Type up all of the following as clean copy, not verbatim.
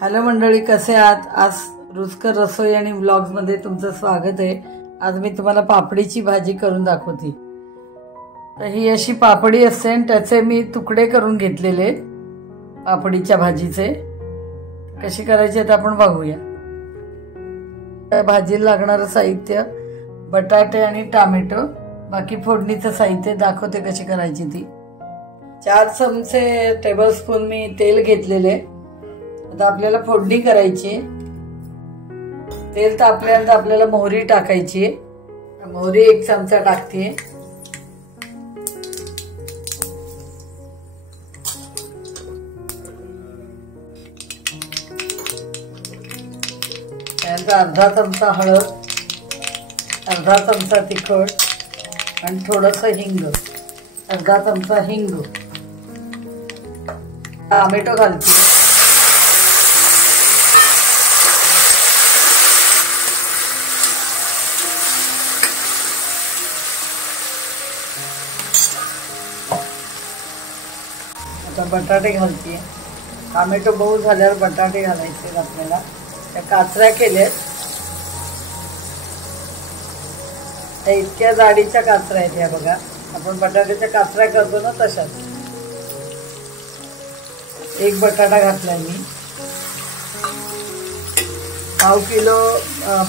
Hello मंडळी, कसे आहात? आज रुचकर रसोई आणि व्लॉग्स मध्ये तुमचं स्वागत आहे। आज मी तुम्हाला पापडीची भाजी करून दाखवते। तर ही अशी पापडी असते आणि त्याचे मी तुकडे करून घेतलेले पापडीच्या भाजीचे। कशी करायची ते आपण बघूया। त्या भाजीला लागणारं साहित्य बटाटे आणि टोमॅटो, बाकी फोडणीचं साहित्य दाखवते कशी करायची ती। 4 चमचे टेबलस्पून मी तेल घेतलेले। आता आपल्याला फोडणी करायची। तेल तापल्यानंतर आपल्याला मोहरी टाकायची। मोहरी 1 चमचा टाकते। त्यानंतर अर्धा चमचा हळद, अर्धा चमचा तिखट आणि थोडंसं हिंग, अर्धा चमचा हिंग। टोमॅटो घालते। आता बटाटे घालते। टोमॅटो बहु झाल्यावर बटाटे घालायचे आपल्याला। त्या काचऱ्या केल्यात, त्या इतक्या जाडीच्या काचऱ्या आहेत ह्या बघा। आपण बटाट्याच्या काचऱ्या करतो ना तशाच। 1 बटाटा घातलाय मी। पाव किलो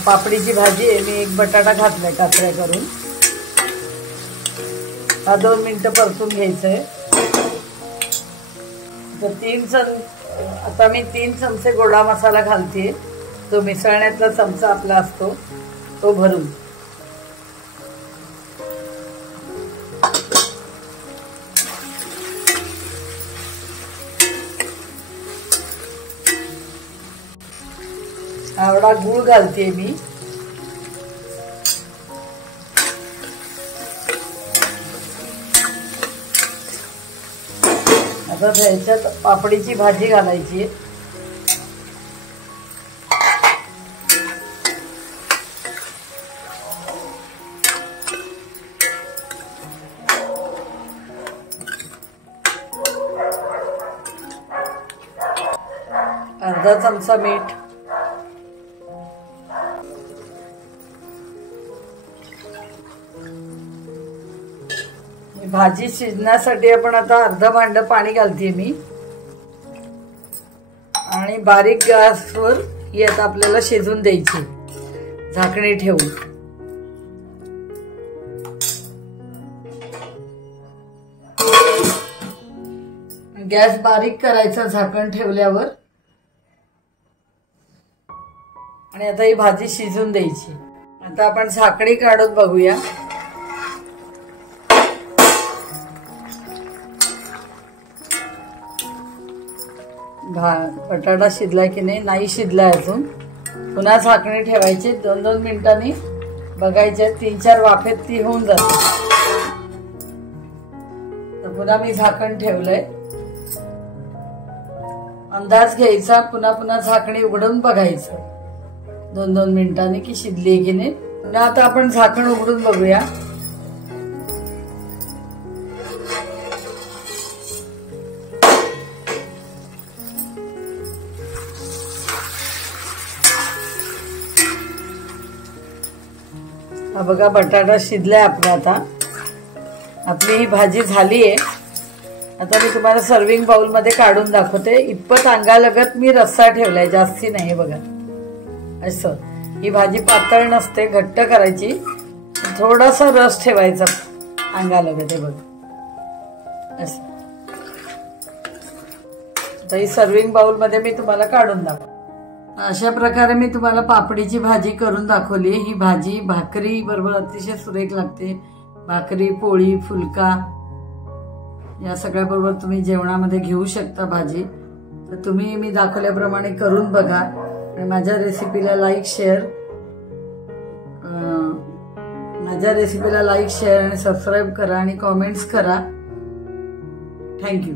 पापडीची भाजी आहे, मी 1 बटाटा घातलाय काचऱ्या करून। 2 मिनिटं परतून घ्यायचंय। आता मी 3 चमचे गोडा मसाला घालते, तो मिसळण्यातला चमचा आपला असतो तो भरून। आवडा गूळ घालते मी। आता ह्याच्यात पापडीची भाजी घालायची। अर्धा चमचा मीठ, भाजी शिजण्यासाठी आपण आता अर्धा भांड पाणी घालते मी आणि बारीक गॅसवर ही आता आपल्याला शिजून द्यायची झाकणी ठेवून। गॅस बारीक करायचा झाकण ठेवल्यावर आणि आता ही भाजी शिजून द्यायची। आता आपण झाकणी काढून बघूया। बटाटा शिजला की नाही शिजलाय अजून। पुन्हा झाकणी ठेवायची। 2-2 मिनिटांनी बघायचे। 3-4 वाफेत ती होऊन जाते। तर पुन्हा मी झाकण ठेवलंय। अंदाज घ्यायचा, पुन्हा झाकणी उघडून बघायचं 2-2 मिनिटांनी की शिजली की नाही। पुन्हा आता आपण झाकण उघडून बघूया। हा बघा बटाटा शिजलाय आपला। आता आपली ही भाजी झाली आहे। आता मी तुम्हाला सर्विंग बाउल मध्ये काढून दाखवते। इतपत अंगालगत मी रस्सा ठेवलाय, जास्ती नाही बघा। असं ही भाजी पातळ नसते, घट्ट करायची, थोडासा रस ठेवायचा अंगालगत आहे बघा असं। आता ही सर्विंग बाउल मध्ये मी तुम्हाला काढून दाखवते। अशा प्रकारे मी तुम्हाला पापडीची भाजी करून दाखवली। ही भाजी भाकरी बरोबर अतिशय सुरेख लागते। भाकरी, पोळी, फुलका या सगळ्या बरोबर तुम्ही जेवणामध्ये घेऊ शकता भाजी। तर तुम्ही मी दाखवल्याप्रमाणे करून बघा आणि माझ्या रेसिपीला लाईक शेअर आणि सबस्क्राईब करा आणि कमेंट्स करा। थँक्यू।